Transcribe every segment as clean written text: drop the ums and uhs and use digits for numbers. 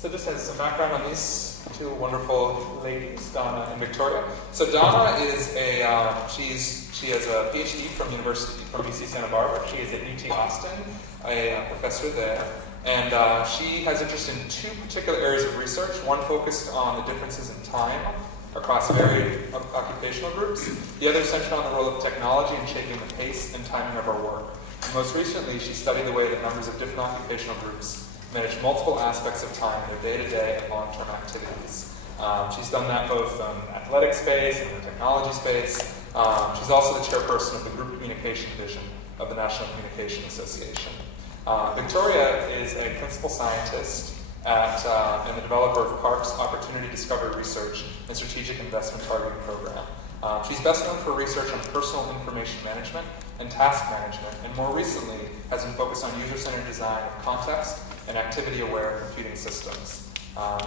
So just as some background on these two wonderful ladies, Dawna and Victoria. So Dawna is she has a PhD from UC Santa Barbara. She is at UT Austin, a professor there. And she has interest in two particular areas of research, one focused on the differences in time across varied occupational groups, the other centered on the role of technology in shaping the pace and timing of our work. And most recently, she studied the way that members of different occupational groups manage multiple aspects of time in their day-to-day and long-term activities. She's done that both in the athletic space and the technology space. She's also the chairperson of the Group Communication Division of the National Communication Association. Victoria is a principal scientist and the developer of PARC's Opportunity Discovery Research and Strategic Investment Targeting Program. She's best known for research on personal information management and task management, and more recently has been focused on user-centered design of context and activity-aware computing systems.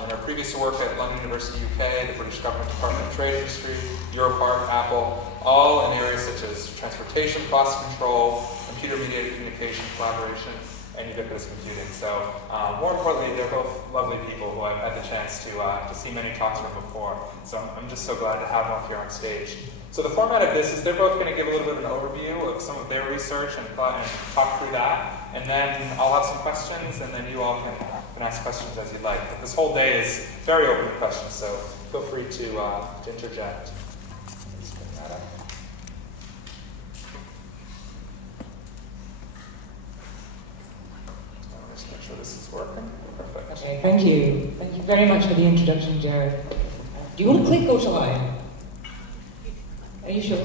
In her previous work at London University, UK, the British Government Department of Trade Industry, Europark, Apple, all in areas such as transportation, process control, computer-mediated communication, collaboration, and ubiquitous computing. So, more importantly, they're both lovely people who I've had the chance to see many talks from before. So I'm just so glad to have them up here on stage. So the format of this is they're both going to give a little bit of an overview of some of their research and talk through that. And then I'll have some questions, and then you all can ask questions as you'd like. But this whole day is very open to questions, so feel free to interject. Just bring that up. Just make sure this is working. Perfect. Okay, thank you. Thank you very much for the introduction, Jared. Do you want to click or shall I? Are you sure?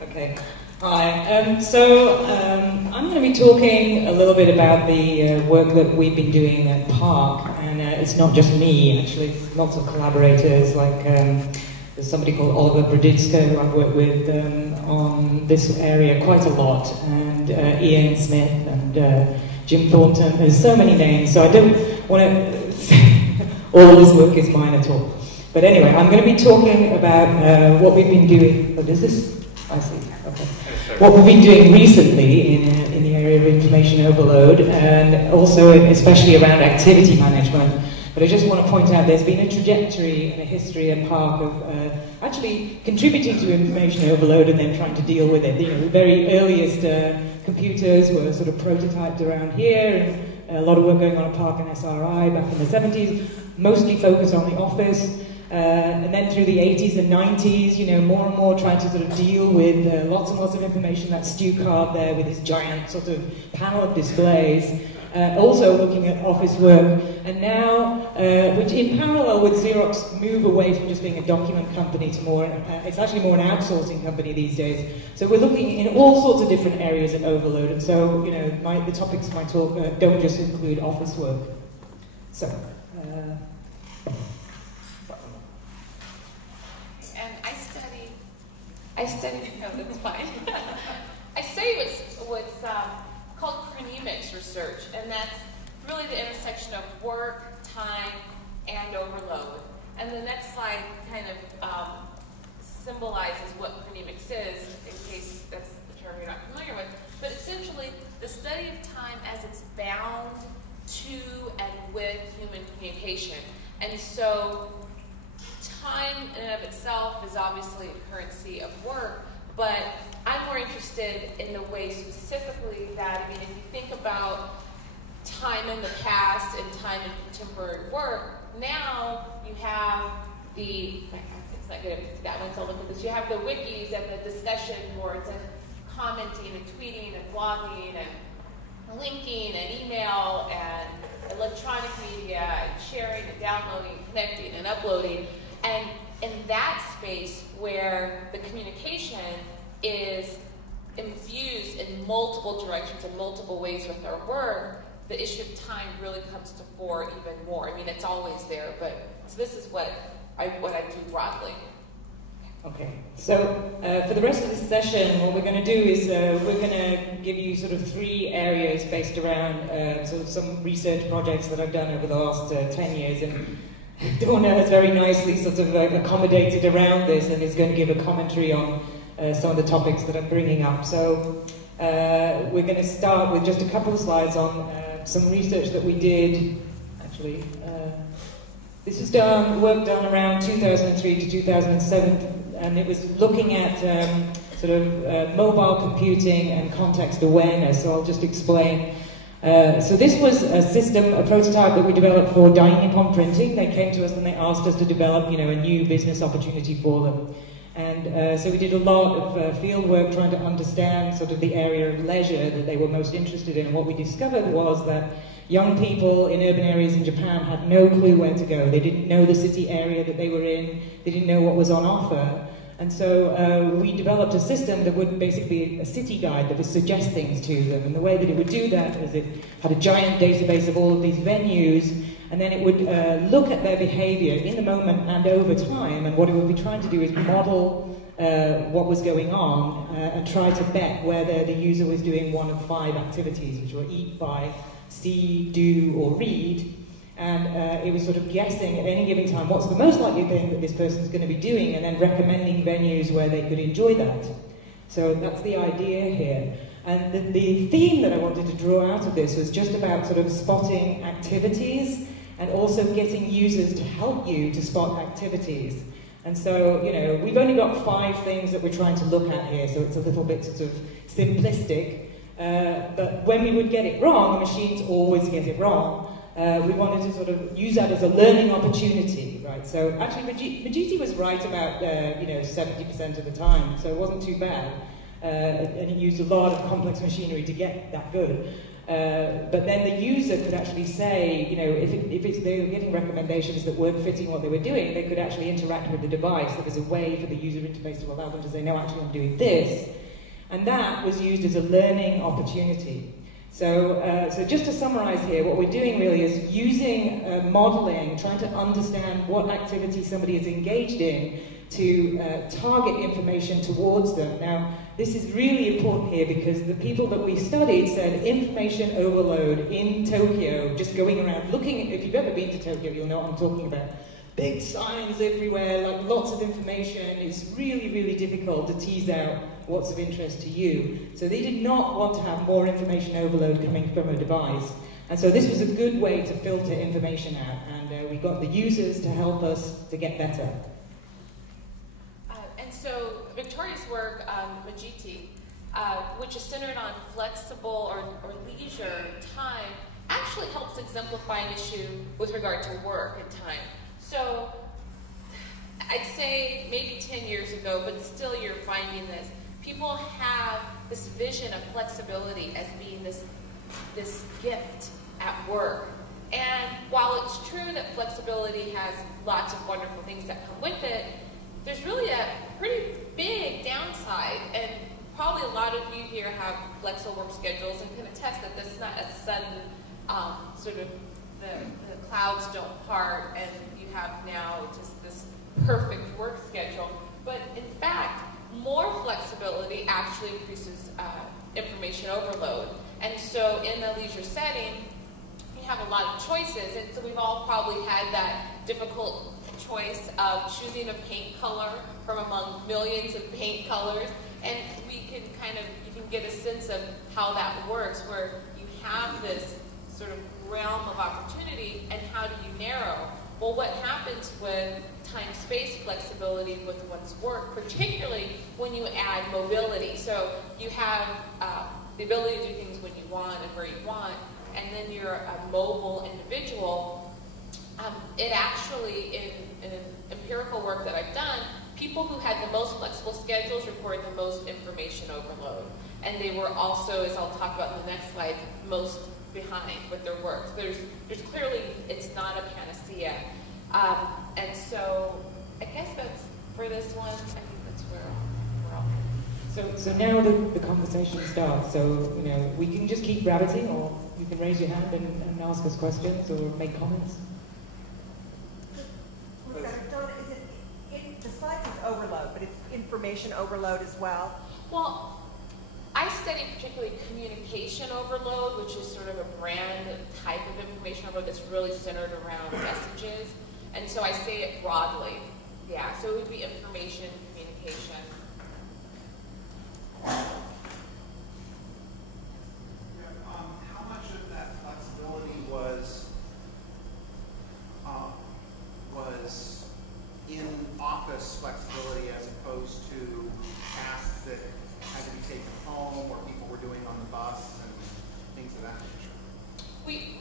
Okay. Hi. I'm going to be talking a little bit about the work that we've been doing at PARC, and it's not just me, actually. Lots of collaborators, like there's somebody called Oliver Predictor who I've worked with on this area quite a lot, and Ian Smith and Jim Thornton. There's so many names, so I don't want to say all this work is mine at all. But anyway, I'm going to be talking about what we've been doing. What is this? I see. Okay. What we've been doing recently in the area of information overload, and also especially around activity management. But I just want to point out there's been a trajectory and a history at PARC of actually contributing to information overload and then trying to deal with it. You know, the very earliest computers were sort of prototyped around here, and a lot of work going on at PARC and SRI back in the 70s, mostly focused on the office. And then through the 80s and 90s, you know, more and more trying to sort of deal with lots and lots of information. That Stu Card there with his giant sort of panel of displays. Also looking at office work. And now, which in parallel with Xerox move away from just being a document company to more, it's actually more an outsourcing company these days. So we're looking in all sorts of different areas of overload. And so, you know, the topics of my talk don't just include office work. So, I study, no, that's fine. I study what's called chronemics research, and that's really the intersection of work, time, and overload. And the next slide kind of symbolizes what chronemics is, in case that's the term you're not familiar with. But essentially, the study of time as it's bound to and with human communication. And so, time in and of itself is obviously a currency of work, but I'm more interested in the way specifically that, I mean, if you think about time in the past and time in contemporary work, now you have the, it's not good if that one, so look at this, you have the wikis and the discussion boards and commenting and tweeting and blogging and linking and email and electronic media and sharing and downloading, connecting and uploading. And in that space where the communication is infused in multiple directions and multiple ways with our work, the issue of time really comes to fore even more. I mean, it's always there, but so this is what I do broadly. Okay, so for the rest of this session, what we're going to do is we're going to give you sort of 3 areas based around sort of some research projects that I've done over the last 10 years. And Dawna has very nicely sort of accommodated around this and is going to give a commentary on some of the topics that I'm bringing up. So we're going to start with just a couple of slides on some research that we did. I actually. This is work done around 2003 to 2007, and it was looking at mobile computing and context awareness, so I'll just explain. So this was a system, a prototype that we developed for Dai Nippon Printing. They came to us and they asked us to develop, a new business opportunity for them. And so we did a lot of field work trying to understand sort of the area of leisure that they were most interested in. And what we discovered was that young people in urban areas in Japan had no clue where to go. They didn't know the city area that they were in. They didn't know what was on offer. And so we developed a system that would basically be a city guide that would suggest things to them. And the way that it would do that is it had a giant database of all of these venues, and then it would look at their behavior in the moment and over time. And what it would be trying to do is model what was going on and try to bet whether the user was doing one of 5 activities, which were eat, buy, see, do, or read. And it was sort of guessing at any given time what's the most likely thing that this person's going to be doing, and then recommending venues where they could enjoy that. So that's the idea here. And the theme that I wanted to draw out of this was just about sort of spotting activities and also getting users to help you to spot activities. And so, we've only got 5 things that we're trying to look at here, so it's a little bit sort of simplistic. But when we would get it wrong, the machines always get it wrong. We wanted to sort of use that as a learning opportunity, right? So actually, Vegeti was right about 70% of the time, so it wasn't too bad. And it used a lot of complex machinery to get that good. But then the user could actually say, if they were getting recommendations that weren't fitting what they were doing, they could actually interact with the device. There was a way for the user interface to allow them to say, no, actually, I'm doing this. And that was used as a learning opportunity. So just to summarize here, what we're doing really is using modeling, trying to understand what activity somebody is engaged in to target information towards them. Now, this is really important here because the people that we studied said information overload in Tokyo, just going around looking, if you've ever been to Tokyo, you'll know what I'm talking about. Big signs everywhere, like lots of information. It's really, really difficult to tease out what's of interest to you. So they did not want to have more information overload coming from a device. And so this was a good way to filter information out. And we got the users to help us to get better. And so Victoria's work, Vegeti, which is centered on flexible or leisure time, actually helps exemplify an issue with regard to work and time. So I'd say maybe 10 years ago, but still you're finding this. People have this vision of flexibility as being this gift at work. And while it's true that flexibility has lots of wonderful things that come with it, there's really a pretty big downside. And probably a lot of you here have flexible work schedules and can attest that this is not a sudden the clouds don't part and you have now just this perfect work schedule. But in fact, more flexibility actually increases information overload. And so in the leisure setting, you have a lot of choices. And so we've all probably had that difficult choice of choosing a paint color from among millions of paint colors. And we can you can get a sense of how that works, where you have this sort of realm of opportunity, and how do you narrow? Well, what happens with time-space flexibility with one's work, particularly when you add mobility? So you have the ability to do things when you want and where you want, and then you're a mobile individual. It actually, in empirical work that I've done, people who had the most flexible schedules reported the most information overload. And they were also, as I'll talk about in the next slide, most behind with their work. So there's clearly, it's not a panacea. And so I guess that's, for this one, I think that's where we're all. So now the conversation starts. So, we can just keep rabbiting, or you can raise your hand and ask us questions or make comments. The slides is overload, but it's information overload as well? Well, I study particularly communication overload, which is sort of a brand type of information overload that's really centered around messages. And so I say it broadly. Yeah, so it would be information, communication. How much of that flexibility was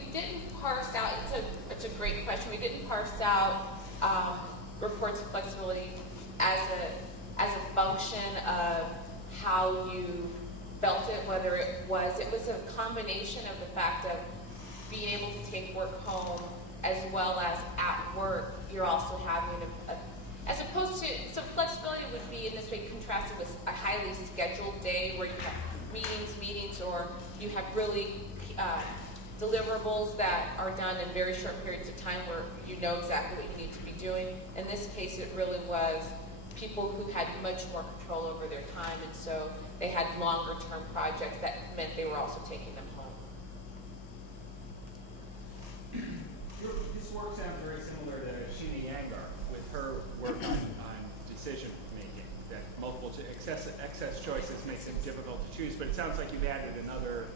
didn't parse out, it's a great question, we didn't parse out reports of flexibility as a function of how you felt it, whether it was a combination of the fact of being able to take work home as well as at work, you're also having as opposed to, so flexibility would be in this way contrasted with a highly scheduled day where you have meetings, or you have really deliverables that are done in very short periods of time where you know exactly what you need to be doing. In this case, it really was people who had much more control over their time, and so they had longer term projects that meant they were also taking them home. This work sounds very similar to Sheena Yangar with her work on decision making, that multiple excess choices makes it difficult to choose, but it sounds like you've added another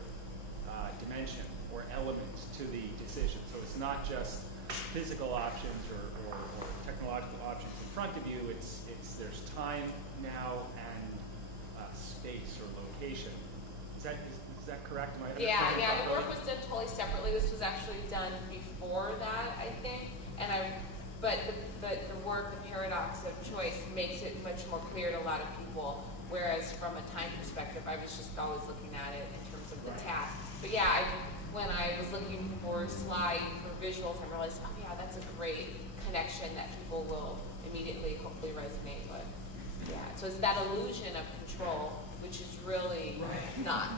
dimension or element to the decision. So it's not just physical options or technological options in front of you, there's time now and space or location. Is that correct? Yeah, the work was done totally separately. This was actually done before that, I think. But the work, the paradox of choice, makes it much more clear to a lot of people. Whereas from a time perspective, I was just always looking at it in terms of the task. But yeah, when I was looking for slide for visuals, I realized, oh yeah, that's a great connection that people will immediately, hopefully, resonate with. Yeah, so it's that illusion of control, which is really not.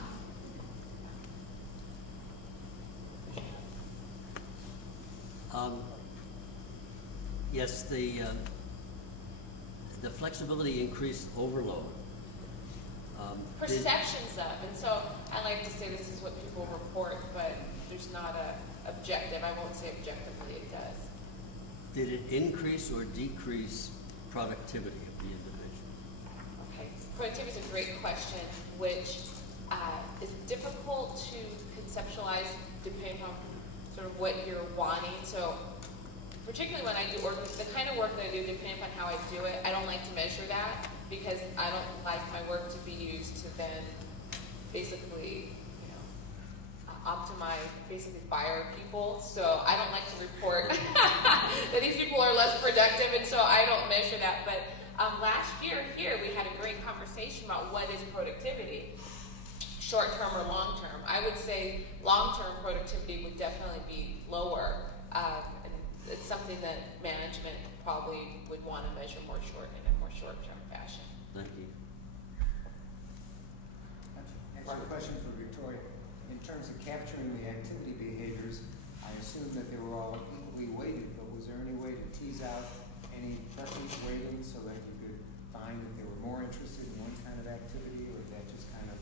Yes, the flexibility increased overload. Perceptions of, and so I like to say this is what people report, but there's not a objective. I won't say objectively it does. Did it increase or decrease productivity of the individual? Okay, so productivity is a great question, which is difficult to conceptualize depending on sort of what you're wanting. So particularly when I do work, the kind of work that I do, depending on how I do it, I don't like to measure that because I don't like my work to be used to then basically, optimize, basically fire people. So I don't like to report that these people are less productive, and so I don't measure that. But last year here, we had a great conversation about what is productivity, short-term or long-term. I would say long-term productivity would definitely be lower. And it's something that management probably would want to measure in a more short-term fashion. Thank you. Actually, a question for Victoria. In terms of capturing the activity behaviors, I assume that they were all equally weighted, but was there any way to tease out any preference weighting so that you could find that they were more interested in one kind of activity, or did that just kind of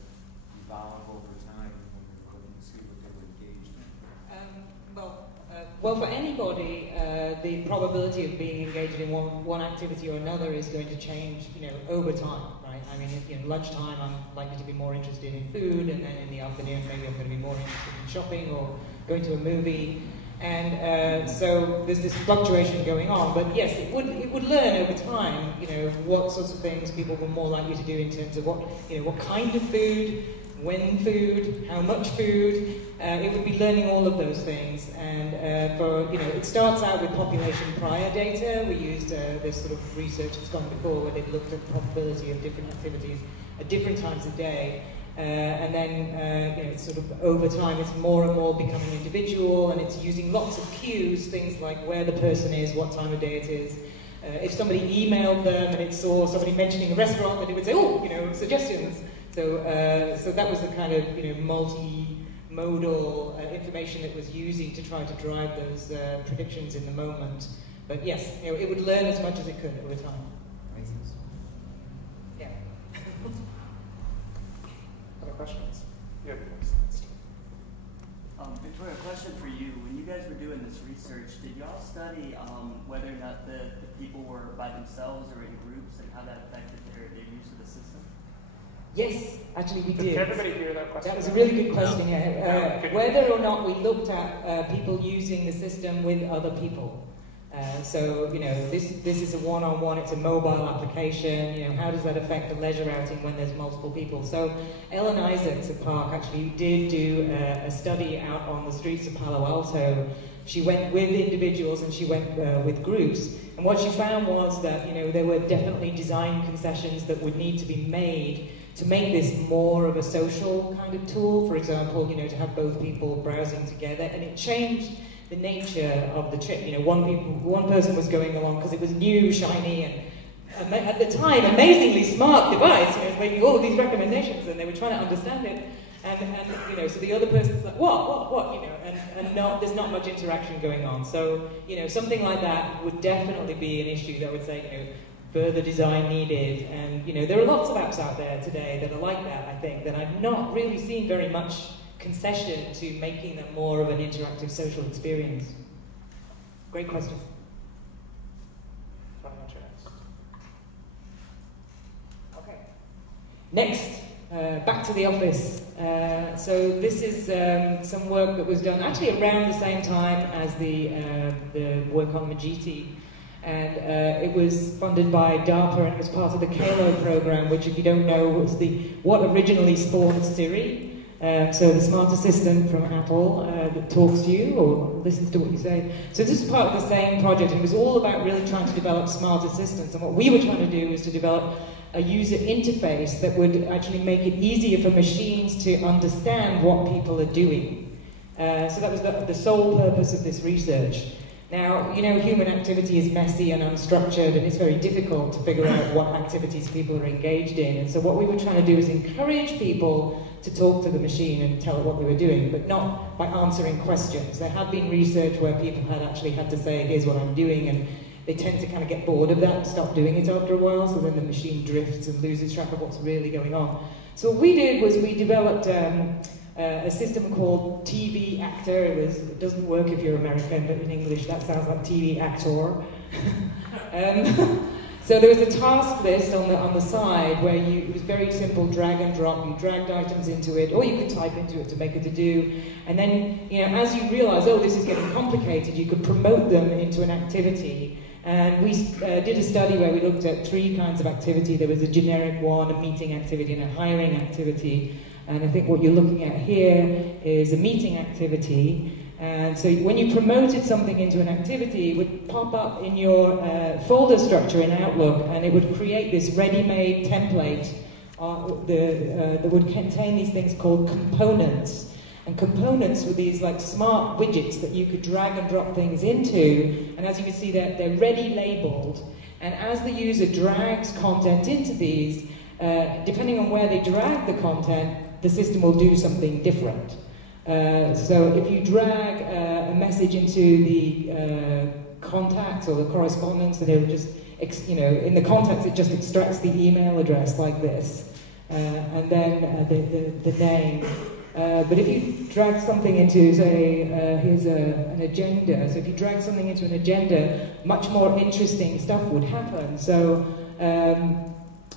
evolve over time when you couldn't see what they were engaged in? Well, for anybody, the probability of being engaged in one activity or another is going to change, over time, right? I mean, lunchtime, I'm likely to be more interested in food, and then in the afternoon, maybe I'm going to be more interested in shopping or going to a movie. And so there's this fluctuation going on. But yes, it would learn over time, what sorts of things people were more likely to do in terms of what kind of food, when food, how much food. It would be learning all of those things. And it starts out with population prior data. We used this sort of research that's gone before, where they've looked at the probability of different activities at different times of day. And then, sort of over time, it's more and more becoming individual, and it's using lots of cues, things like where the person is, what time of day it is. If somebody emailed them and it saw somebody mentioning a restaurant, then it would say, suggestions. So that was the kind of, multimodal information it was using to try to drive those predictions in the moment. But yes, it would learn as much as it could over time. Yeah. Other questions? Yeah, Victoria, a question for you. When you guys were doing this research, did y'all study whether or not the people were by themselves or in groups, and how that affected their use of the system? Yes, actually we did. Did everybody hear that question? That was a really good question, yeah. Whether or not we looked at people using the system with other people. So, you know, this is a one-on-one, it's a mobile application, you know, how does that affect the leisure outing when there's multiple people? So Ellen Isaacs at Park actually did do a study out on the streets of Palo Alto. She went with individuals and she went with groups. And what she found was that, you know, there were definitely design concessions that would need to be made to make this more of a social kind of tool. For example, you know, to have both people browsing together, and it changed the nature of the trip. You know, one person was going along because it was new, shiny, and at the time, amazingly smart device. You know, it's making all of these recommendations, and they were trying to understand it. And you know, so the other person's like, what, you know, and there's not much interaction going on. So, you know, something like that would definitely be an issue that I would say, you know, further design needed. And, you know, there are lots of apps out there today that are like that, I think, that I've not really seen very much concession to making them more of an interactive social experience. Great question. Okay. Next, back to the office. So this is some work that was done actually around the same time as the work on Majiti. And it was funded by DARPA, and it was part of the CALO program, which, if you don't know, was what originally spawned Siri. So the smart assistant from Apple that talks to you or listens to what you say. So this is part of the same project, and it was all about really trying to develop smart assistants. And what we were trying to do was to develop a user interface that would actually make it easier for machines to understand what people are doing. So that was the sole purpose of this research. Now, you know, human activity is messy and unstructured, and it's very difficult to figure out what activities people are engaged in. And so what we were trying to do is encourage people to talk to the machine and tell it what they were doing, but not by answering questions. There had been research where people had actually had to say, here's what I'm doing, and they tend to kind of get bored of that and stop doing it after a while, so then the machine drifts and loses track of what's really going on. So what we did was we developed a system called TV Actor. It doesn't work if you're American, but in English that sounds like TV Actor. So there was a task list on the side where it was very simple, drag and drop. You dragged items into it, or you could type into it to make a to-do. And then, you know, as you realize, oh, this is getting complicated, you could promote them into an activity. And we did a study where we looked at 3 kinds of activity. There was a generic one, a meeting activity, and a hiring activity. And I think what you're looking at here is a meeting activity. And so when you promoted something into an activity, it would pop up in your folder structure in Outlook, and it would create this ready-made template that would contain these things called components. And components were these like smart widgets that you could drag and drop things into. And as you can see, they're ready labeled. And as the user drags content into these, depending on where they drag the content, the system will do something different. So if you drag a message into the contacts or the correspondence, then it will just, you know, in the contacts it just extracts the email address like this, and then the name. But if you drag something into, say, here's an agenda. So if you drag something into an agenda, much more interesting stuff would happen. So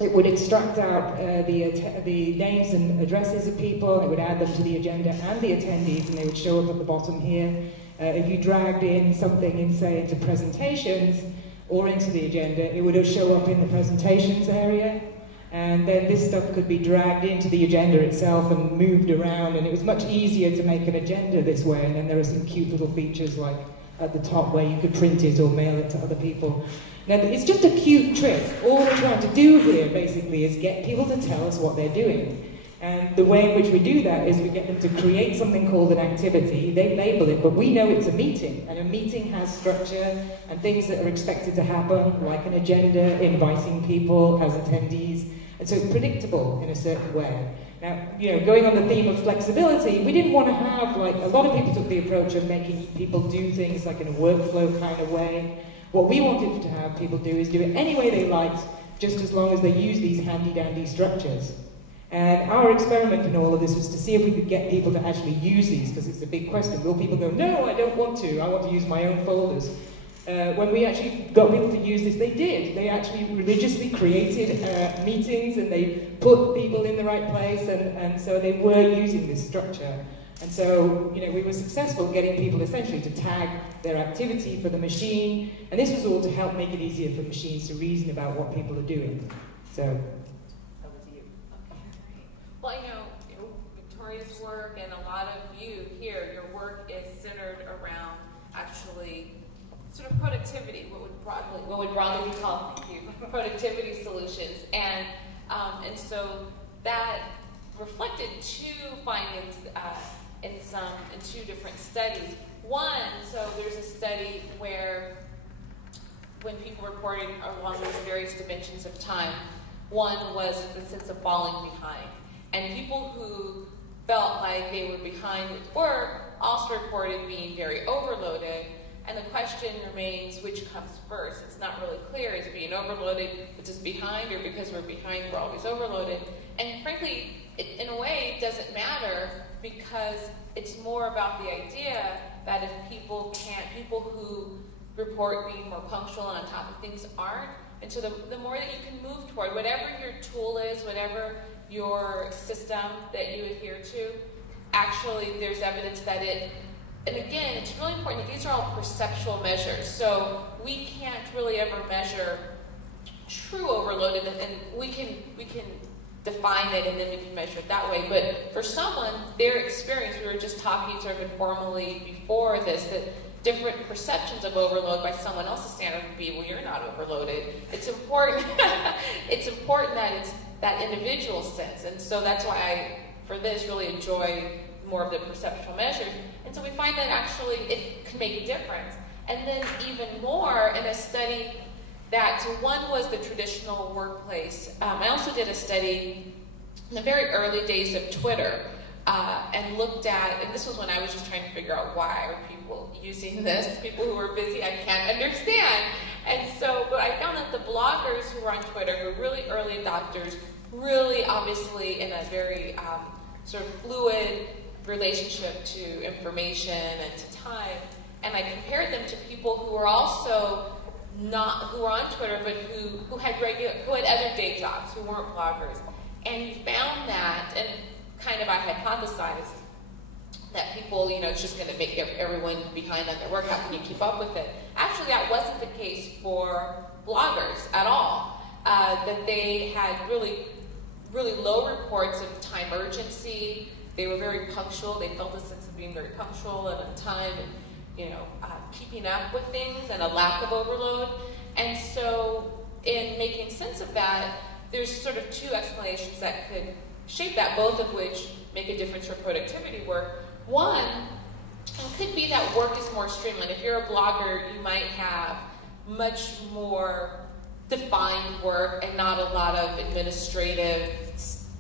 it would extract out the names and addresses of people, it would add them to the agenda and the attendees, and they would show up at the bottom here. If you dragged in something into presentations or into the agenda, it would show up in the presentations area. And then this stuff could be dragged into the agenda itself and moved around, and it was much easier to make an agenda this way. And then there are some cute little features like at the top where you could print it or mail it to other people. Now, it's just a cute trick. All we're trying to do here, basically, is get people to tell us what they're doing. And the way in which we do that is we get them to create something called an activity. They label it, but we know it's a meeting. And a meeting has structure and things that are expected to happen, like an agenda, inviting people as attendees. And so it's predictable in a certain way. Now, you know, going on the theme of flexibility, we didn't want to have, like, a lot of people took the approach of making people do things like in a workflow kind of way. What we wanted to have people do is do it any way they liked, just as long as they use these handy-dandy structures. And our experiment in all of this was to see if we could get people to actually use these, because it's a big question. Will people go, no, I don't want to, I want to use my own folders? When we actually got people to use this, they did. They actually religiously created meetings, and they put people in the right place, and so they were using this structure. And so, we were successful getting people essentially to tag their activity for the machine, and this was all to help make it easier for machines to reason about what people are doing. So, over to you. Okay. Well, I know Victoria's work and a lot of you here, your work is centered around actually sort of productivity, what would broadly be called productivity solutions, and so that reflected two findings in two different studies. One, so there's a study where when people reported along these various dimensions of time, one was the sense of falling behind, and people who felt like they were behind with work also reported being very overloaded. And the question remains, which comes first? It's not really clear. Is being overloaded just behind, or because we're behind, we're always overloaded? And frankly, in a way, it doesn't matter, because it's more about the idea that if people who report being more punctual and on top of things aren't, and so the more that you can move toward, whatever your tool is, whatever your system that you adhere to, actually there's evidence that and again, it's really important that these are all perceptual measures. So we can't really ever measure true overloaded, and we can define it and then we can measure it that way. But for someone, their experience, we were just talking sort of informally before this, that different perceptions of overload by someone else's standard would be, well, you're not overloaded. It's important. It's important that it's that individual sense, and so that's why I, for this, really enjoy more of the perceptual measures. And so we find that actually it can make a difference. And then even more in a study that, so one was the traditional workplace. I also did a study in the very early days of Twitter and looked at, and this was when I was just trying to figure out why are people using this, people who are busy, I can't understand. And so, but I found that the bloggers who were on Twitter were really early adopters, really obviously in a very sort of fluid relationship to information and to time, and I compared them to people who were also who were on Twitter, but who had other day jobs, who weren't bloggers, and you found that, and kind of I hypothesized that people, it's just going to make everyone behind on their work. How can you keep up with it? Actually, that wasn't the case for bloggers at all. That they had really, really low reports of time urgency. They were very punctual. They felt a sense of being very punctual and on time, and keeping up with things, and a lack of overload. And so, in making sense of that, there's sort of two explanations that could shape that, both of which make a difference for productivity work. One, it could be that work is more streamlined. If you're a blogger, you might have much more defined work and not a lot of administrative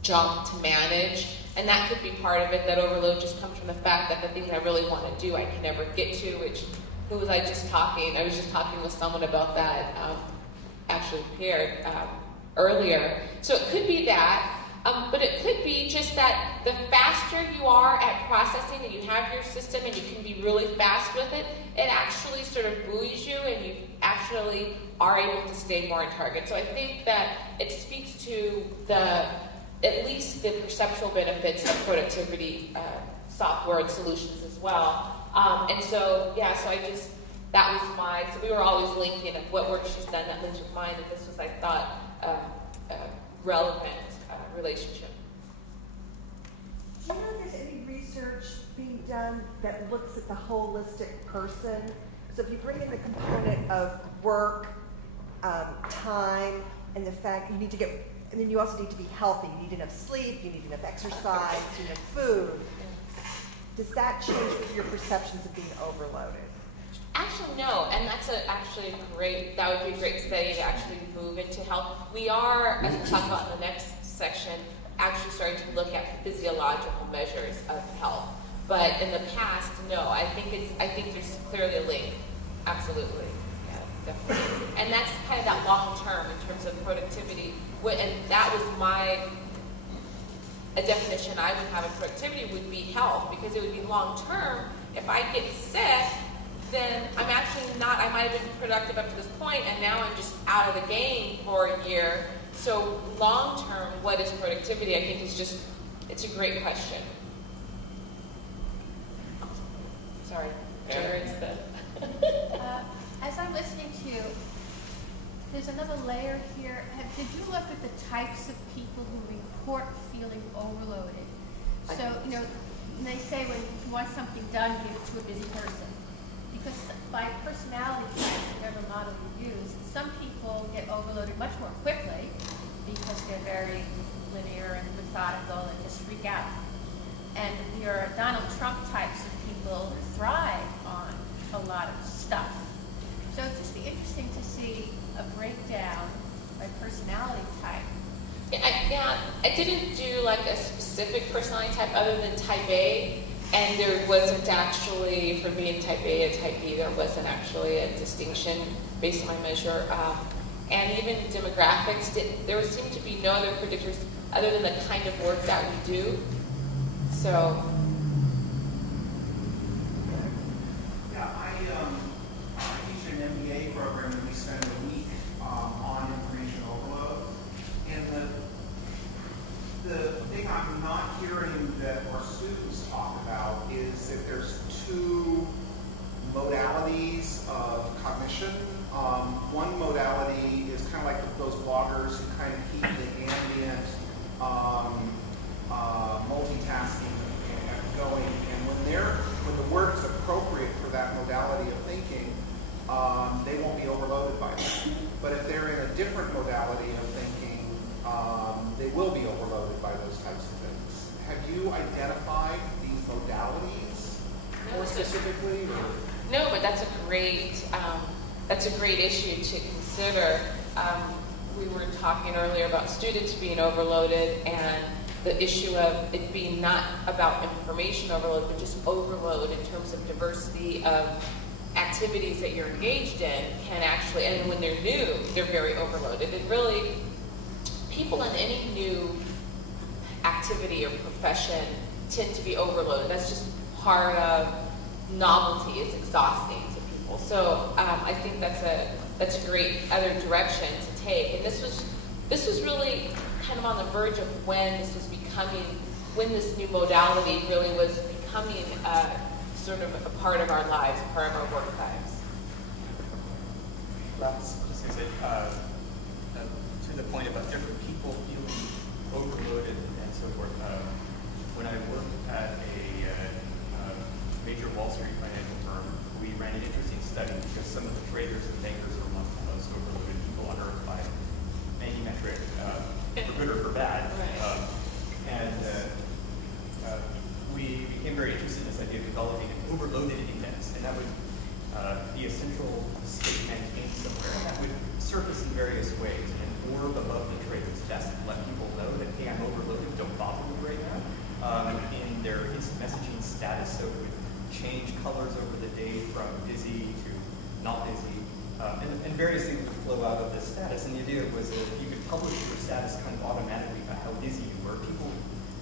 junk to manage. And that could be part of it, that overload just comes from the fact that the things I really want to do I can never get to, who was I just talking? I was just talking with someone about that, actually Pierre, earlier. So it could be that, but it could be just that the faster you are at processing, and you have your system and you can be really fast with it, it actually sort of buoys you and you actually are able to stay more on target. So I think that it speaks to at least the perceptual benefits of productivity software and solutions as well. And so, that was so we were always linking of what work she's done that links with mine, and this was, I thought, a relevant relationship. Do you know if there's any research being done that looks at the holistic person? So if you bring in the component of work, time, and the fact you need to get, and then you also need to be healthy. You need enough sleep, you need enough exercise, you need enough food. Does that change your perceptions of being overloaded? Actually, no, and that would be a great study to actually move into health. We are, as we'll talk about in the next section, actually starting to look at physiological measures of health. But in the past, no, I think there's clearly a link. Absolutely. Yeah, definitely. And that's kind of that long term in terms of productivity. And that was a definition I would have of productivity would be health, because it would be long term. If I get sick, then I'm actually not, I might have been productive up to this point, and now I'm just out of the game for a year. So long term, what is productivity? I think it's a great question. Sorry, Jared's the... As I'm listening to you, there's another layer here. Did you look at the types of people who report feeling overloaded? So, you know, they say when you want something done, give it to a busy person. Because by personality type, whatever model you use, some people get overloaded much more quickly because they're very linear and methodical and just freak out. And your Donald Trump types of people thrive on a lot of stuff. So it'd just be interesting to see a breakdown by personality type. I didn't do like a specific personality type other than type A, and there wasn't actually, for being type A and type B, there wasn't actually a distinction based on my measure. And even demographics, there seemed to be no other predictors other than the kind of work that we do. So. Yeah, I teach an MBA program and we spend a week on information overload. And the thing I'm not hearing that our students talk about is that there's two modalities of cognition. One modality is kind of like those bloggers who kind of keep the ambient multitasking going, and when the work is appropriate for that modality of thinking, they won't be overloaded by that. But if they're in a different modality of thinking, they will be overloaded by those types of things. Have you identified these modalities more specifically? Or? No, but that's a great issue to consider. We were talking earlier about students being overloaded and the issue of it being not about information overload, but just overload in terms of diversity of activities that you're engaged in can actually, and when they're new, they're very overloaded. And really, people in any new activity or profession tend to be overloaded. That's just part of novelty. It's exhausting to people. So I think that's a great other direction to take. And this was really kind of on the verge of when this new modality really was becoming sort of a part of our lives, a part of our work lives. Just to say, to the point about different people feeling overloaded and so forth, when I worked at a major Wall Street financial firm, we ran an interesting study because some of the traders and bankers are among the most overloaded people on earth by any metric, for good or for bad. Right. We became very interested in this idea of developing an overloaded index, and that would be a central state maintained somewhere, and that would surface in various ways, and orb above the trader's desk and let people know that, hey, I'm overloaded, don't bother me right now. In their instant messaging status, so it would change colors over the day from busy to not busy, and various things would flow out of this status. And the idea was that you could publish your status kind of automatically about how busy you were. People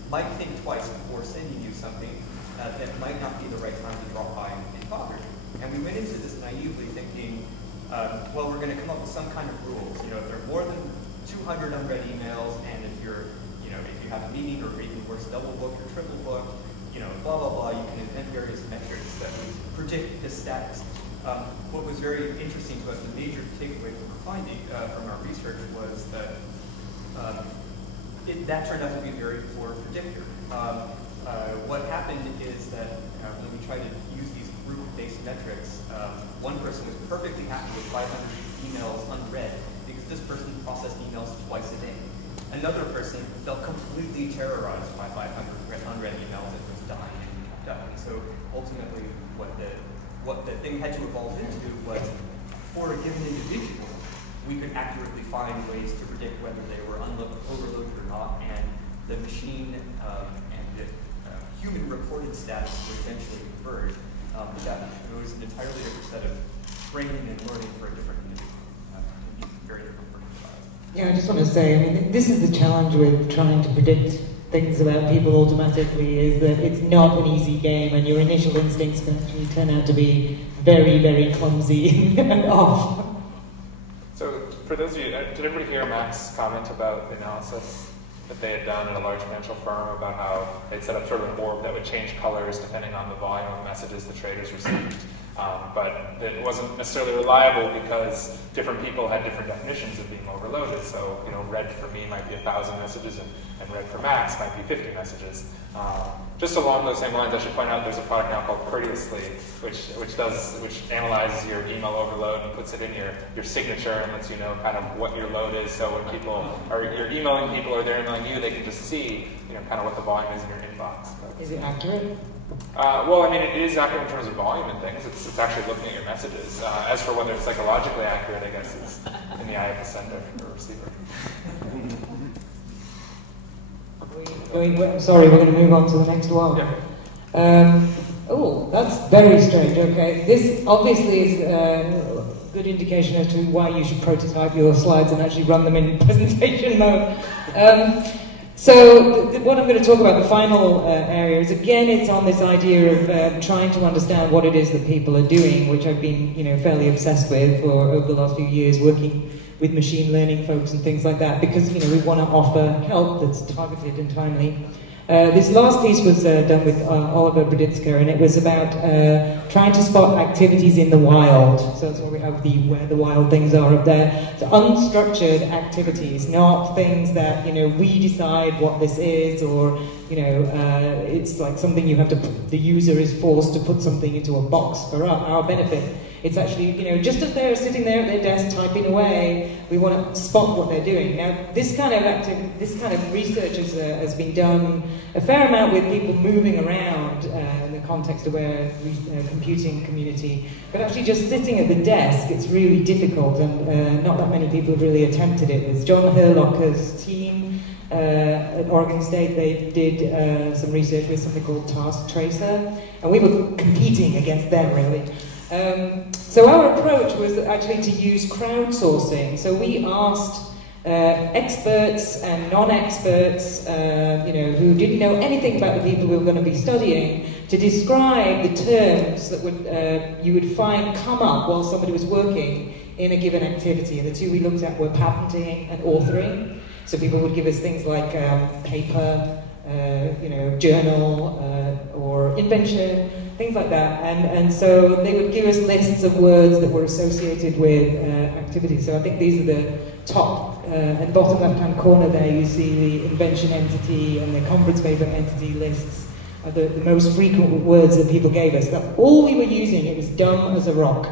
might think twice before sending you something that might not be the right time to drop by and bother you. And we went into this naively thinking, well, we're going to come up with some kind of rules. You know, if there are more than 200 unread emails, and if you're, you know, if you have a meeting or even worse, double book or triple book, you know, blah blah blah. You can invent various metrics that would predict the status. What was very interesting to us, the major takeaway from our finding from our research was that that turned out to be a very poor predictor. What happened is that when we tried to use these group-based metrics, one person was perfectly happy with 500 emails unread because this person processed emails twice a day. Another person felt completely terrorized by 500 unread emails and was dying and kept up. And so ultimately, what the thing had to evolve into was, for a given individual, we could accurately find ways to predict whether they were overloaded or not, and the machine and the human reported status would eventually converge. It was an entirely different set of training and learning for a different individual. Very different personalities. Yeah, I just want to say, I mean, this is the challenge with trying to predict things about people automatically, is that it's not an easy game, and your initial instincts can actually turn out to be very, very clumsy and off. So, for those of you, did everybody hear Mac's comment about the analysis? that they had done at a large financial firm about how they'd set up sort of an orb that would change colors depending on the volume of messages the traders received. But it wasn't necessarily reliable because different people had different definitions of being overloaded. So, red for me might be 1,000 messages, and red for Max might be 50 messages. Just along those same lines, I should point out there's a product now called Courteously, which analyzes your email overload and puts it in your signature and lets you know kind of what your load is. So when you're emailing people or they're emailing you, they can just see kind of what the volume is in your inbox. Is it accurate? Well, I mean, it is accurate in terms of volume and things. It's actually looking at your messages. As for whether it's psychologically accurate, I guess is in the eye of the sender or receiver. Sorry, we're going to move on to the next one. Yeah. Oh, that's very strange. Okay, this obviously is a good indication as to why you should prototype your slides and actually run them in presentation mode. So what I'm going to talk about, the final area, is again, it's on this idea of trying to understand what it is that people are doing, which I've been, fairly obsessed with for over the last few years, working with machine learning folks and things like that, because we want to offer help that's targeted and timely. This last piece was done with Oliver Predictor, and it was about trying to spot activities in the wild. So that's where we have where the wild things are up there. So unstructured activities, not things that we decide what this is, or it's like something you have to. The user is forced to put something into a box for our benefit. It's actually, just as they're sitting there at their desk typing away, we want to spot what they're doing. Now, this kind of research has been done a fair amount with people moving around in the context of a computing community, but actually just sitting at the desk, it's really difficult, and not that many people have really attempted it. There's John Herlocker's team at Oregon State. They did some research with something called Task Tracer, and we were competing against them, really. So our approach was actually to use crowdsourcing. So we asked experts and non-experts, who didn't know anything about the people we were going to be studying, to describe the terms that you would find come up while somebody was working in a given activity. And the two we looked at were patenting and authoring. So people would give us things like paper, journal, or invention, things like that, and so they would give us lists of words that were associated with activities. So I think these are the top and bottom left-hand corner there. You see the invention entity and the conference paper entity lists are the most frequent words that people gave us. That's all we were using. It was dumb as a rock.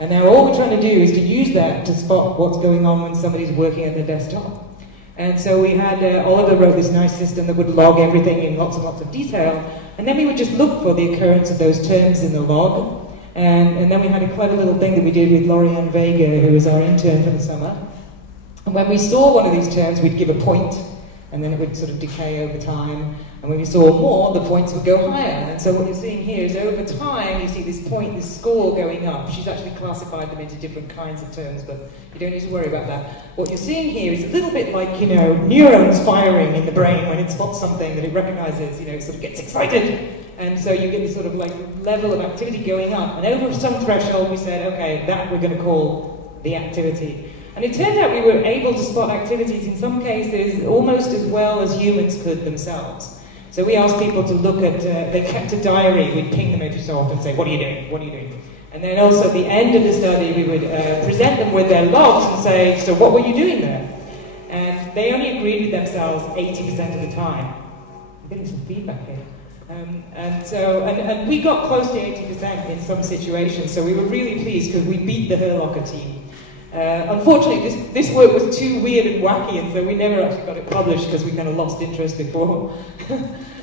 And now all we're trying to do is to use that to spot what's going on when somebody's working at their desktop. And so we had, Oliver wrote this nice system that would log everything in lots and lots of detail, and then we would just look for the occurrence of those terms in the log, and then we had a clever little thing that we did with Lorianne Vega, who was our intern for the summer. And when we saw one of these terms, we'd give a point, and then it would sort of decay over time, and when we saw more, the points would go higher. And so what you're seeing here is over time, you see this point, this score going up. She's actually classified them into different kinds of terms, but you don't need to worry about that. What you're seeing here is a little bit like, neurons firing in the brain when it spots something that it recognizes, it sort of gets excited. And so you get this sort of like level of activity going up. And over some threshold, we said, okay, that we're going to call the activity. And it turned out we were able to spot activities in some cases almost as well as humans could themselves. So we asked people to look at, they kept a diary, we'd ping them every so often and say, what are you doing, what are you doing? And then also at the end of the study, we would present them with their logs and say, so what were you doing there? And they only agreed with themselves 80% of the time. I'm getting some feedback here. And we got close to 80% in some situations, so we were really pleased because we beat the Herlocker team. Unfortunately, this work was too weird and wacky, and so we never actually got it published because we kind of lost interest before.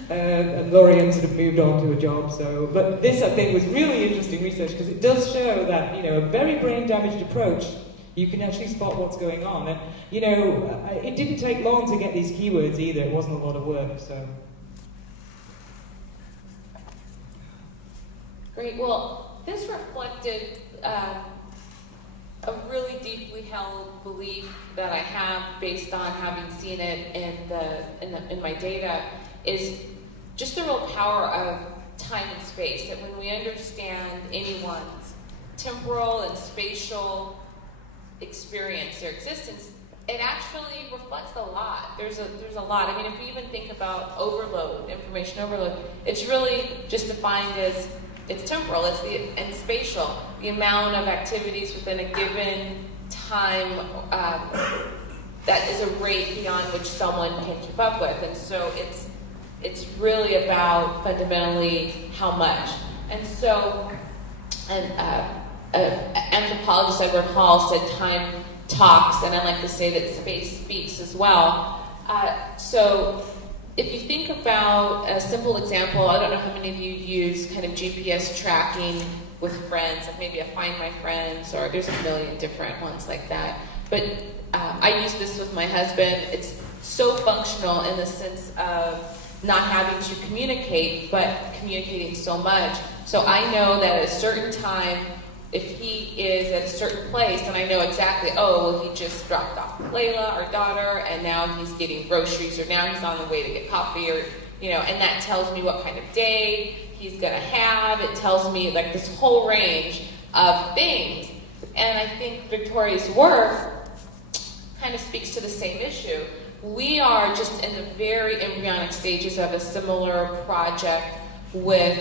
And Lorianne sort of moved on to a job. So, but this, I think, was really interesting research because it does show that, a very brain-damaged approach, you can actually spot what's going on. And, it didn't take long to get these keywords either. It wasn't a lot of work, so. Great. Well, this reflected a really deeply held belief that I have, based on having seen it in my data, is just the real power of time and space. That when we understand anyone's temporal and spatial experience, their existence, it actually reflects a lot. There's a lot. I mean, if you even think about overload, information overload, it's really just defined as, it's temporal, and spatial. The amount of activities within a given time that is a rate beyond which someone can keep up with. And so it's really about fundamentally how much. And so, an anthropologist, Edward Hall, said time talks, and I like to say that space speaks as well. So if you think about a simple example, I don't know how many of you use kind of GPS tracking with friends, like maybe a Find My Friends, or there's a million different ones like that. But I use this with my husband. It's so functional in the sense of not having to communicate, but communicating so much. So I know that at a certain time, if he is at a certain place, and I know exactly, oh, well, he just dropped off Layla, our daughter, and now he's getting groceries, or now he's on the way to get coffee, or, you know, and that tells me what kind of day he's gonna have. It tells me like this whole range of things. And I think Victoria's work kind of speaks to the same issue. We are just in the very embryonic stages of a similar project with,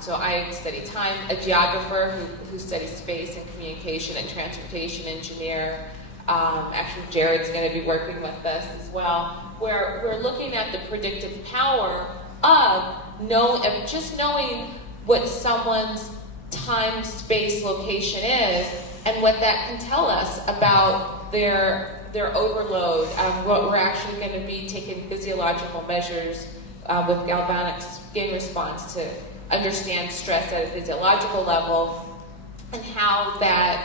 so I study time, a geographer who studies space and communication, and transportation engineer. Actually, Jared's going to be working with us as well, where we're looking at the predictive power of just knowing what someone's time, space, location is, and what that can tell us about their overload. What we're actually going to be taking physiological measures with galvanic skin response to understand stress at a physiological level, and how that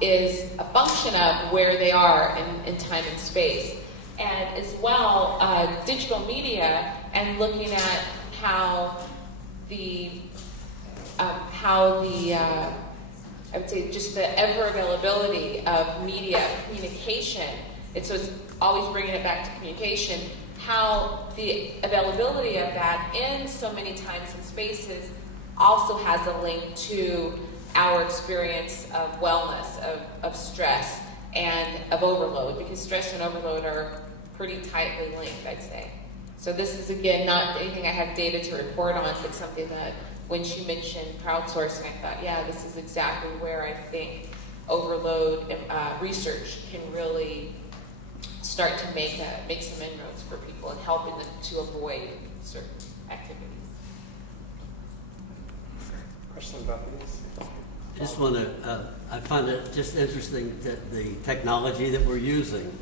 is a function of where they are in time and space. And as well, digital media, and looking at how the I would say just the ever availability of media, communication. So it's always bringing it back to communication, how the availability of that in so many times and spaces also has a link to our experience of wellness, of stress, and of overload, because stress and overload are pretty tightly linked, I'd say. So this is, again, not anything I have data to report on, but something that when she mentioned crowdsourcing, I thought, yeah, this is exactly where I think overload research can really start to make some inroads for people and helping them to avoid certain activities. Questions about these? I just want to, I find it just interesting that the technology that we're using.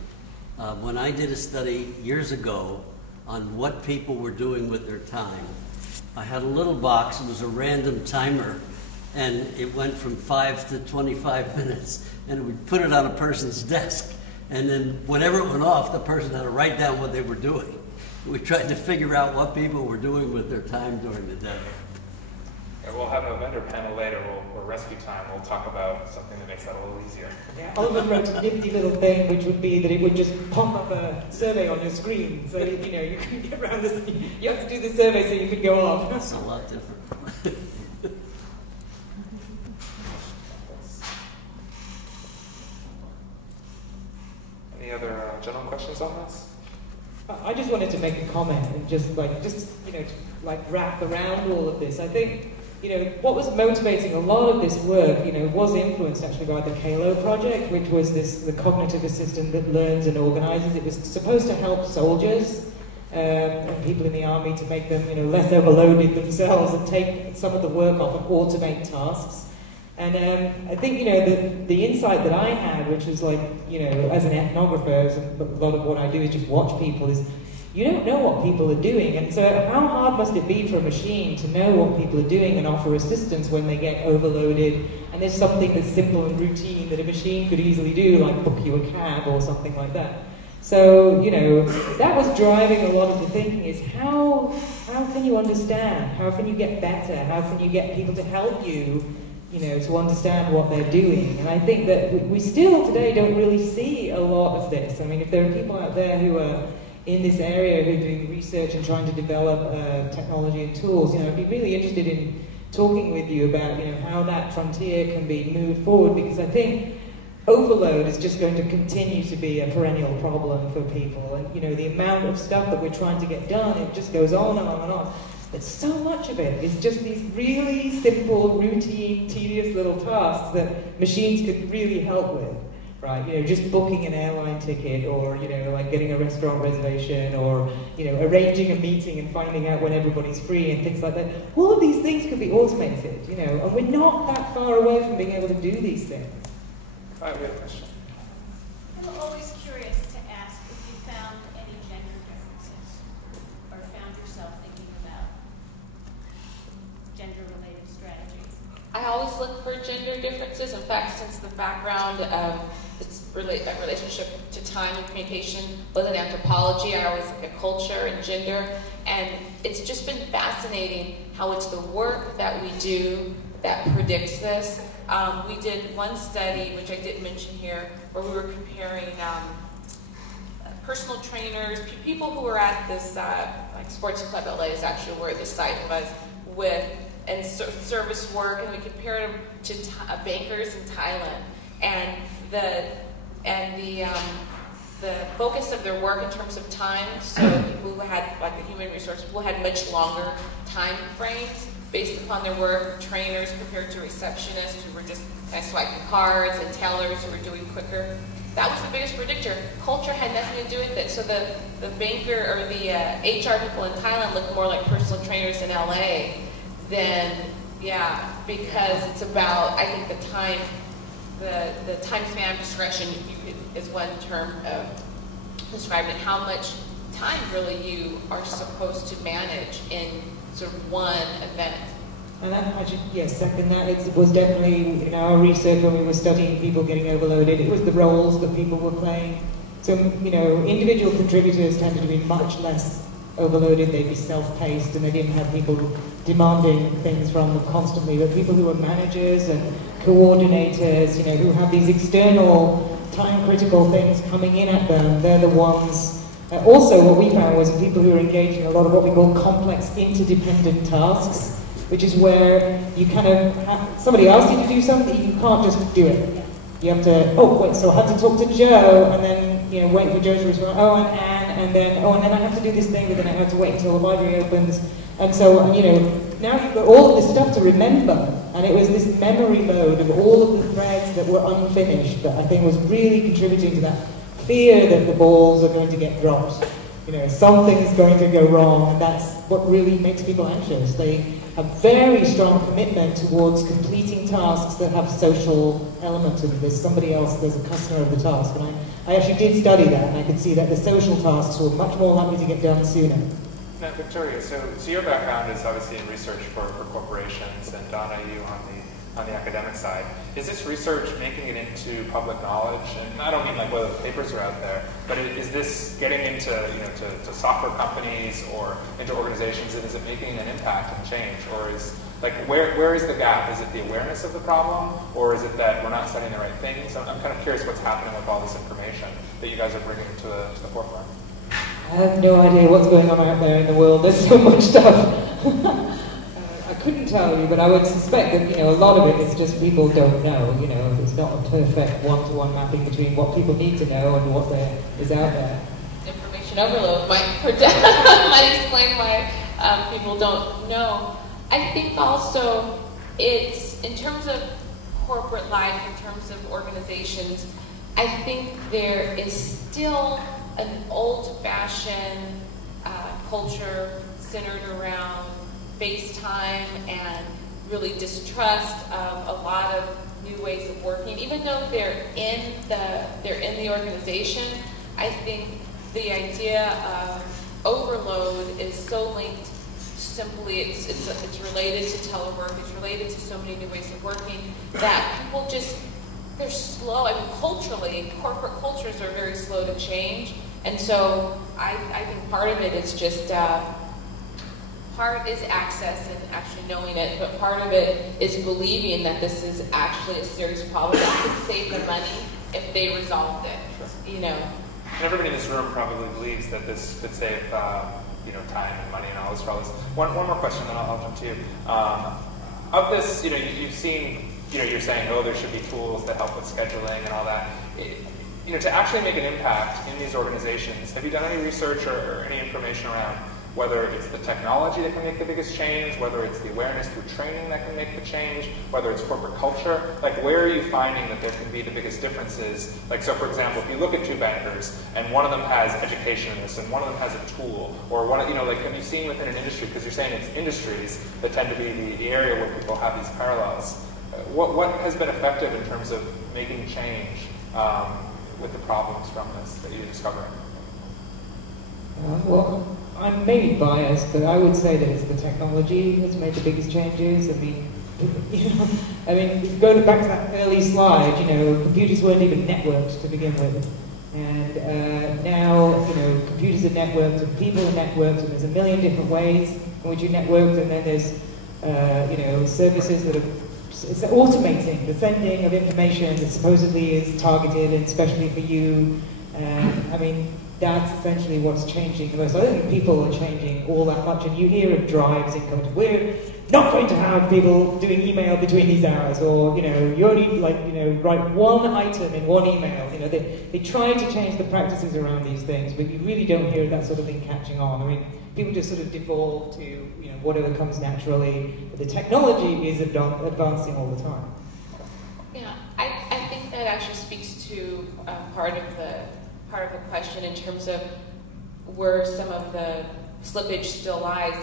When I did a study years ago on what people were doing with their time, I had a little box, it was a random timer, and it went from 5 to 25 minutes, and we'd put it on a person's desk, and then whenever it went off, the person had to write down what they were doing. We tried to figure out what people were doing with their time during the day. And we'll have a vendor panel later, or rescue time. We'll talk about something that makes that a little easier. Yeah, Oliver wrote a nifty little thing, which would be that it would just pop up a survey on your screen, so that, you know, you can get around this. You have to do the survey so you can go off. That's a lot different. Any other general questions on this? I just wanted to make a comment and just wrap around all of this. I think, what was motivating a lot of this work, was influenced actually by the KALO project, which was the cognitive assistant that learns and organizes. It was supposed to help soldiers and people in the army to make them, less overloaded themselves and take some of the work off and automate tasks. And I think, the insight that I had, which was like, as an ethnographer, a lot of what I do is just watch people, is you don't know what people are doing. And so how hard must it be for a machine to know what people are doing and offer assistance when they get overloaded? And there's something that's simple and routine that a machine could easily do, like book you a cab or something like that. So, that was driving a lot of the thinking, is how can you understand? How can you get better? How can you get people to help you, to understand what they're doing? And I think that we still today don't really see a lot of this. I mean, if there are people out there who are in this area who are doing research and trying to develop technology and tools, I'd be really interested in talking with you about, how that frontier can be moved forward, because I think overload is just going to continue to be a perennial problem for people. And, you know, the amount of stuff that we're trying to get done, it just goes on and on and on. But so much of it is just these really simple, routine, tedious little tasks that machines could really help with, right? You know, just booking an airline ticket, or, you know, like getting a restaurant reservation, or, you know, arranging a meeting and finding out when everybody's free and things like that. All of these things could be automated, you know, and we're not that far away from being able to do these things. We have a question. I'm always curious to ask if you found any gender differences, or found yourself thinking about gender-related strategies. I always look for gender differences. In fact, since the background of my relationship to time and communication was in anthropology, I always look at culture and gender, and it's just been fascinating how it's the work that we do that predicts this. We did one study, which I didn't mention here, where we were comparing personal trainers, people who were at this, like Sports Club LA is actually where the site was, with and service work, and we compared them to bankers in Thailand, and the focus of their work in terms of time. So people who had, like the human resource people, had much longer time frames based upon their work. Trainers compared to receptionists who were just kind of swiping cards, and tellers who were doing quicker. That was the biggest predictor. Culture had nothing to do with it. So the banker or the HR people in Thailand looked more like personal trainers in LA than, yeah, because it's about, I think, the time, the time span of discretion is one term of describing it, how much time really you are supposed to manage in sort of one event. And that, actually, yes, second that, it was definitely in our research when we were studying people getting overloaded, it was the roles that people were playing. So, you know, individual contributors tended to be much less overloaded, they'd be self-paced, and they didn't have people demanding things from them constantly. But people who were managers and coordinators, you know, who have these external time-critical things coming in at them, they're the ones. Also, what we found was people who were engaged in a lot of what we call complex interdependent tasks, which is where you kind of have somebody else need to do something, you can't just do it. You have to, oh, wait, so I have to talk to Joe, and then, you know, wait for Joe to respond, oh, and Anne, and then I have to do this thing, but then I have to wait until the library opens. And so, you know, now you've got all of this stuff to remember, and it was this memory load of all of the threads that were unfinished that I think was really contributing to that fear that the balls are going to get dropped. You know, something's going to go wrong, and that's what really makes people anxious. They have very strong commitment towards completing tasks that have social elements of it. There's somebody else, there's a customer of the task. And I actually did study that, and I could see that the social tasks were much more likely to get done sooner. Now, Victoria, so your background is obviously in research for corporations, and Dawna, you on the academic side. Is this research making it into public knowledge? And I don't mean like whether the papers are out there, but is this getting into, you know, to software companies or into organizations, and is it making an impact and change? Or is, like, where is the gap? Is it the awareness of the problem, or is it that we're not studying the right things? I'm kind of curious what's happening with all this information that you guys are bringing to the forefront. I have no idea what's going on out there in the world. There's so much stuff. I couldn't tell you, but I would suspect that, you know, a lot of it is just people don't know. You know, it's not a perfect one-to-one mapping between what people need to know and what there is out there. Information overload might explain why people don't know. I think also it's, in terms of corporate life, in terms of organizations, I think there is still an old-fashioned culture centered around FaceTime and really distrust of a lot of new ways of working. Even though they're in the organization, I think the idea of overload is so linked. Simply, it's related to telework. It's related to so many new ways of working that people just, they're slow. I mean, culturally, corporate cultures are very slow to change, and so I think part of it is just. Part is access and actually knowing it, but part of it is believing that this is actually a serious problem that could save them money if they resolved it. You know. And everybody in this room probably believes that this could save, you know, time and money and all this. One more question, then I'll jump to you. Of this, you know, you've seen you're saying, oh, there should be tools that help with scheduling and all that. To actually make an impact in these organizations, have you done any research or any information around whether it's the technology that can make the biggest change, whether it's the awareness through training that can make the change, whether it's corporate culture? Like, where are you finding that there can be the biggest differences? Like, so for example, if you look at two bankers, and one of them has education in this, and one of them has a tool, or one, like, have you seen within an industry, because you're saying it's industries that tend to be the area where people have these parallels. What has been effective in terms of making change with the problems from this that you're discovering? Well, I'm maybe biased, but I would say that it's the technology that's made the biggest changes. I mean, going back to that early slide, computers weren't even networked to begin with. And now, computers are networked, and people are networked, and there's a million different ways in which you're networked, and then there's, services that are it's automating the sending of information that supposedly is targeted and especially for you. That's essentially what's changing the most. I don't think people are changing all that much, and you hear of drives in companies. We're not going to have people doing email between these hours, or you only write one item in one email. They try to change the practices around these things, but you really don't hear that sort of thing catching on. I mean, people just sort of default to whatever comes naturally. But the technology is advancing all the time. Yeah, I think that actually speaks to part of the question in terms of where some of the slippage still lies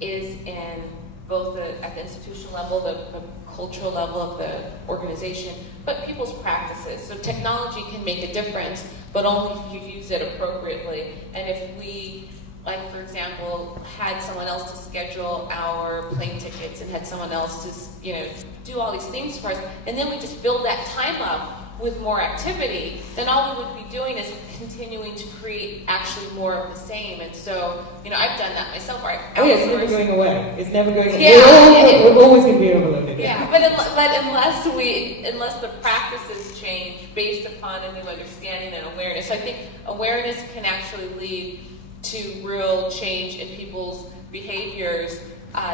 is in both at the institutional level, the cultural level of the organization, but people's practices. So technology can make a difference, but only if you use it appropriately. And if we, like for example, had someone else to schedule our plane tickets and had someone else to do all these things for us, and then we just build that time up with more activity, then all we would be doing is continuing to create actually more of the same. And so, I've done that myself. It's never going away. It's never going away. Yeah, we're always going to be overloaded. Yeah, but unless the practices change based upon a new understanding and awareness, I think awareness can actually lead to real change in people's behaviors.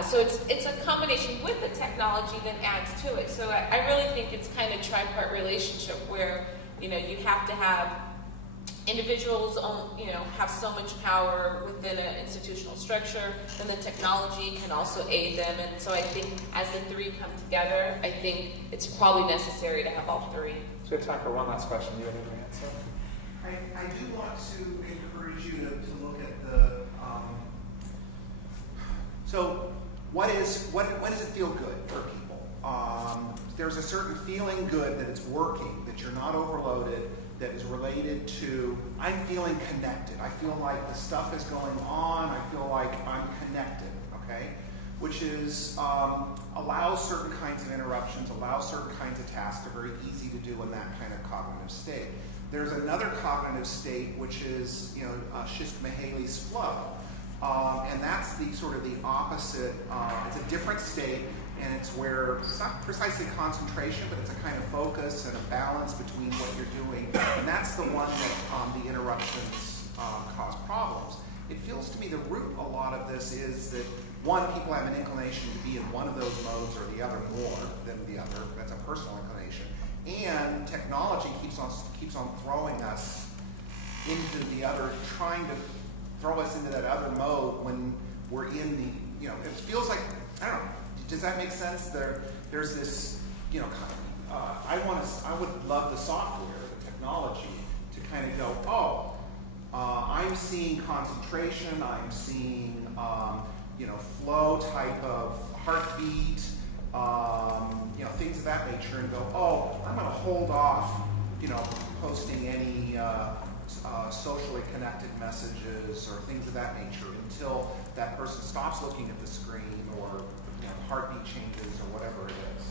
So it's a combination with the technology that adds to it. So I really think it's kind of a tripart relationship where you have to have individuals have so much power within an institutional structure, and the technology can also aid them. And so I think as the three come together, I think it's probably necessary to have all three. So we have time for one last question. Do you have any answer? I do want to encourage you to look at the so when does it feel good for people? There's a certain feeling good that it's working, that you're not overloaded, that is related to, I'm feeling connected. I feel like the stuff is going on. I feel like I'm connected, okay? Which is, allows certain kinds of interruptions, allows certain kinds of tasks. They're very easy to do in that kind of cognitive state. There's another cognitive state, which is, Shishk-Mihally's flow. And that's the sort of the opposite. It's a different state, and it's where it's not precisely concentration, but it's a kind of focus and a balance between what you're doing. And that's the one that the interruptions cause problems. It feels to me the root of a lot of this is that, one, people have an inclination to be in one of those modes or the other more than the other. That's a personal inclination. And technology keeps on throwing us into the other, trying to throw us into that other mode when we're in the, it feels like, I don't know, does that make sense? There's this, I would love the software, the technology, to kind of go, I'm seeing concentration, I'm seeing, flow type of heartbeat, things of that nature, and go, I'm going to hold off, posting any socially connected messages or things of that nature until that person stops looking at the screen or heartbeat changes or whatever it is.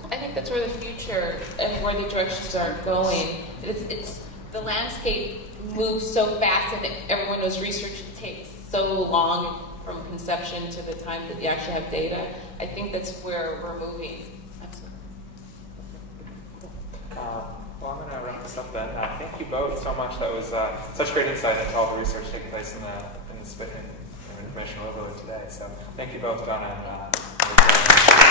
So. I think that's where the future and where the directions are going. It's the landscape moves so fast, and everyone knows research takes so long from conception to the time that you actually have data. I think that's where we're moving. Absolutely. Well, I'm going to wrap this up then. Thank you both so much. That was such great insight into all the research taking place in the information overload today. So thank you both, Dawna and